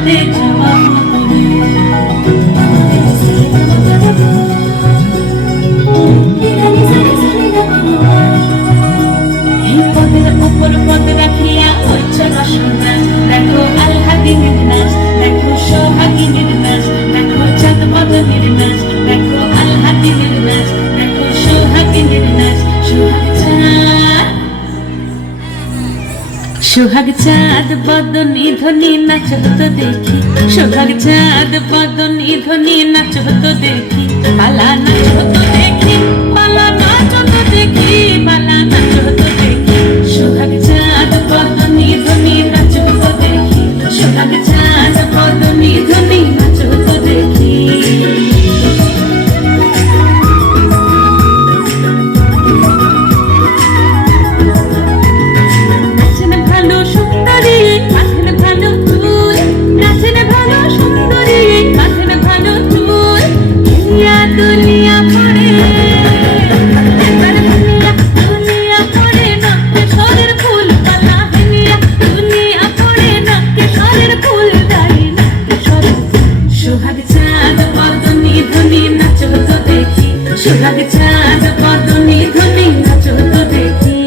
চাঁদে যাওয়া এই পদের উপর পদ রাখিয়া হচ্ছে রসনা। দেখো আলহাদিনের নাচ, দেখো সোহাগিনীর নাচ, দেখো চাঁদ বদনের নাচ, দেখো আলহাদিনের নাচ, দেখো সোহাগিনীর নাচ। সোহাগ চাঁদ বদনী ধ্বনি নাচ হতো দেখি, সোহাগ চাঁদ বদনী ধ্বনি নাচ হতো দেখি, পালা নাচ হতো দেখি, পালা নাচ হতো দেখি, পালা নাচ হতো দেখি। সোহাগ চাঁদ বদনী ধ্বনি নাচ হতো দেখি, সোহাগ চাঁদ বদনী ধ্বনি নাচ হতো দেখি। সোহাগ চাঁদ বদনী ধ্বনি নাচ হতো দেখি।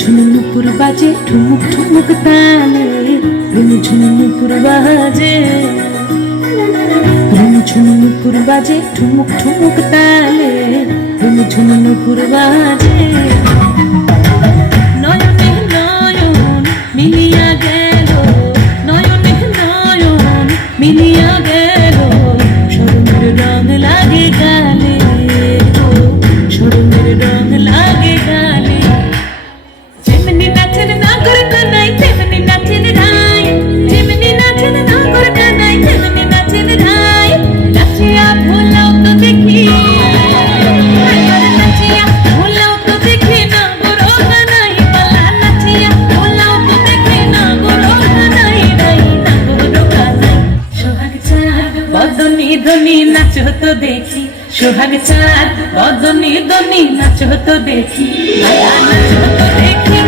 ঝুনুপুর বাজে ঠুমুক ঠুমুক তালে, ঝুনুপুর বাজে, ঝুনুপুর বাজে ঠুমুক ঠুমুক তালে, ঝুনুপুর বাজে। নয়নে নয়ন মিলিয়া গেল, নয়নে নয়ন মিলিয়া গেল, শরমের রং লাগে গালে, শরমের রং লাগে গালে। যেমনি নাচের নাগর কানাই তেমনি নাচের রায়, যেমনি নাচের নাগর কানাই তেমনি নাচের রায়। নাচিয়া ভোলাও তো দেখি, নাচিয়া ভোলাও তো দেখি নাগর কানাই পালা, নাচিয়া ভোলাও তো দেখি নাগর কানাই নাই, নাগর কানাই। সোহাগ চাঁদ বদনী ধ্বনি নাচ হতো দেখি, সোহাগ চাঁদ বদনী ধ্বনি নাচ হতো দেখি, পালা নাচ হতো দেখি।